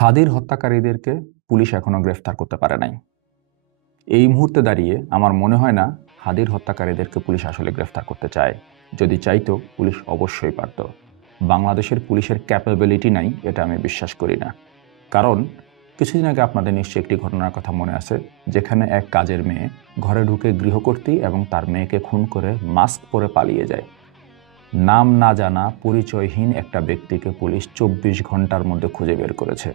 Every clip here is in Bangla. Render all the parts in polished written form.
হাদির হত্যাকারীদেরকে পুলিশ এখনো গ্রেফতার করতে পারে নাই। এই মুহূর্তে দাঁড়িয়ে আমার মনে হয় না হাদির হত্যাকারীদেরকে পুলিশ আসলে গ্রেফতার করতে চায়। যদি চাইতো পুলিশ অবশ্যই পারত। বাংলাদেশের পুলিশের ক্যাপাবিলিটি নাই, এটা আমি বিশ্বাস করি না। কারণ কিছুদিন আগে আপনাদের নিশ্চয়ই একটি ঘটনার কথা মনে আছে, যেখানে এক কাজের মেয়ে ঘরে ঢুকে গৃহকর্ত্রী এবং তার মেয়েকে খুন করে মাস্ক পরে পালিয়ে যায়। নাম না জানা পরিচয়হীন একটা ব্যক্তিকে পুলিশ ২৪ ঘন্টার মধ্যে খুঁজে বের করেছে।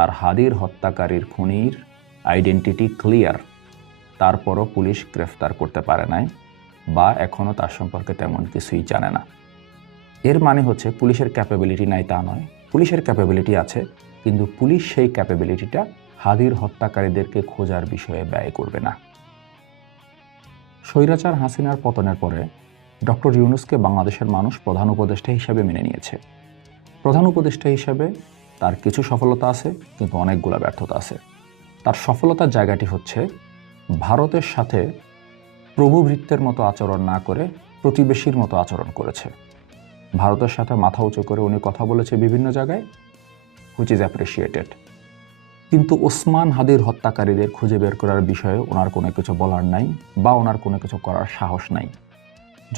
আর হাদির হত্যাকারীর খুনির আইডেন্টিটি ক্লিয়ার, তারপরও পুলিশ গ্রেফতার করতে পারে নাই বা এখনও তার সম্পর্কে তেমন কিছুই জানে না। এর মানে হচ্ছে পুলিশের ক্যাপাবিলিটি নাই তা নয়, পুলিশের ক্যাপাবিলিটি আছে, কিন্তু পুলিশ সেই ক্যাপাবিলিটিটা হাদির হত্যাকারীদেরকে খোঁজার বিষয়ে ব্যয় করবে না। স্বৈরাচার হাসিনার পতনের পরে ডক্টর ইউনূসকে বাংলাদেশের মানুষ প্রধান উপদেষ্টা হিসাবে মেনে নিয়েছে। প্রধান উপদেষ্টা হিসাবে তার কিছু সফলতা আছে, কিন্তু অনেকগুলো ব্যর্থতা আছে। তার সফলতার জায়গাটি হচ্ছে ভারতের সাথে প্রভুভৃত্যের মতো আচরণ না করে প্রতিবেশীর মতো আচরণ করেছে। ভারতের সাথে মাথা উঁচু করে উনি কথা বলেছে বিভিন্ন জায়গায়, হুইচ ইজ অ্যাপ্রিসিয়েটেড। কিন্তু ওসমান হাদির হত্যাকারীদের খুঁজে বের করার বিষয়ে ওনার কোনো কিছু বলার নাই বা ওনার কোনো কিছু করার সাহস নাই।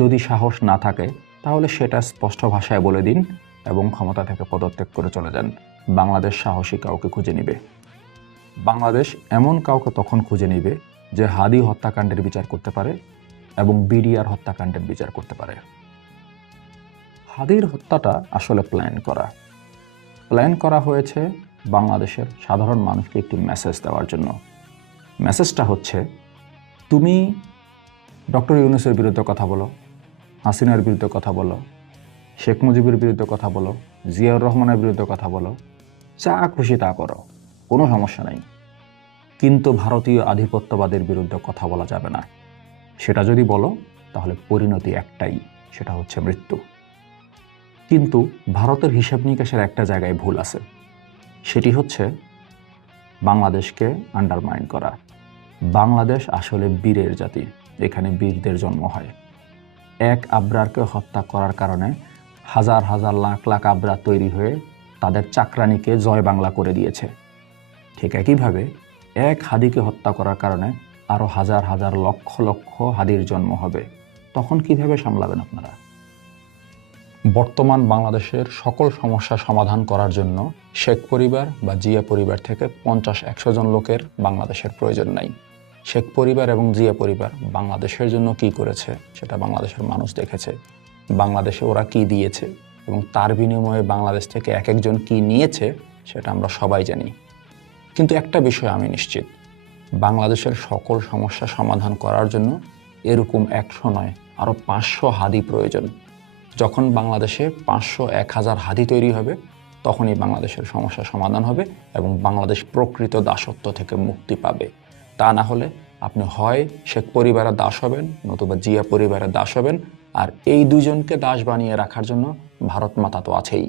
যদি সাহস না থাকে তাহলে সেটা স্পষ্ট ভাষায় বলে দিন এবং ক্ষমতা থেকে পদত্যাগ করে চলে যান। বাংলাদেশ সাহসী কাউকে খুঁজে নিবে। বাংলাদেশ এমন কাউকে তখন খুঁজে নিবে যে হাদি হত্যাকাণ্ডের বিচার করতে পারে এবং বিডিআর হত্যাকাণ্ডের বিচার করতে পারে। হাদির হত্যাটা আসলে প্ল্যান করা হয়েছে বাংলাদেশের সাধারণ মানুষকে একটি মেসেজ দেওয়ার জন্য। মেসেজটা হচ্ছে, তুমি ডক্টর ইউনূসের বিরুদ্ধে কথা বলো, হাসিনার বিরুদ্ধে কথা বলো, শেখ মুজিবের বিরুদ্ধে কথা বলো, জিয়াউর রহমানের বিরুদ্ধে কথা বলো, যা খুশি তা করো, কোনো সমস্যা নেই, কিন্তু ভারতীয় আধিপত্যবাদের বিরুদ্ধে কথা বলা যাবে না। সেটা যদি বলো তাহলে পরিণতি একটাই, সেটা হচ্ছে মৃত্যু। কিন্তু ভারতের হিসাব নিকাশের একটা জায়গায় ভুল আছে, সেটি হচ্ছে বাংলাদেশকে আন্ডারমাইন করা। বাংলাদেশ আসলে বীরের জাতি, এখানে বীরদের জন্ম হয়। এক আবরারকে হত্যা করার কারণে হাজার হাজার লাখ লাখ আবরার তৈরি হয়ে তাদের চাকরানিকে জয় বাংলা করে দিয়েছে। ঠিক একইভাবে এক হাদিকে হত্যা করার কারণে আরও হাজার হাজার লক্ষ লক্ষ হাদির জন্ম হবে। তখন কিভাবে সামলাবেন আপনারা? বর্তমান বাংলাদেশের সকল সমস্যা সমাধান করার জন্য শেখ পরিবার বা জিয়া পরিবার থেকে 50-100 জন লোকের বাংলাদেশের প্রয়োজন নাই। শেখ পরিবার এবং জিয়া পরিবার বাংলাদেশের জন্য কি করেছে সেটা বাংলাদেশের মানুষ দেখেছে। বাংলাদেশে ওরা কি দিয়েছে এবং তার বিনিময়ে বাংলাদেশ থেকে এক একজন কি নিয়েছে সেটা আমরা সবাই জানি। কিন্তু একটা বিষয় আমি নিশ্চিত, বাংলাদেশের সকল সমস্যা সমাধান করার জন্য এরকম 100 নয়, আরও 500 হাদি প্রয়োজন। যখন বাংলাদেশে 500-1000 হাদি তৈরি হবে, তখনই বাংলাদেশের সমস্যা সমাধান হবে এবং বাংলাদেশ প্রকৃত দাসত্ব থেকে মুক্তি পাবে। তা না হলে আপনি হয় শেখ পরিবারের দাস হবেন, নতুবা জিয়া পরিবারের দাস হবেন, আর এই দুজনকে দাস বানিয়ে রাখার জন্য ভারত মাতা তো আছেই।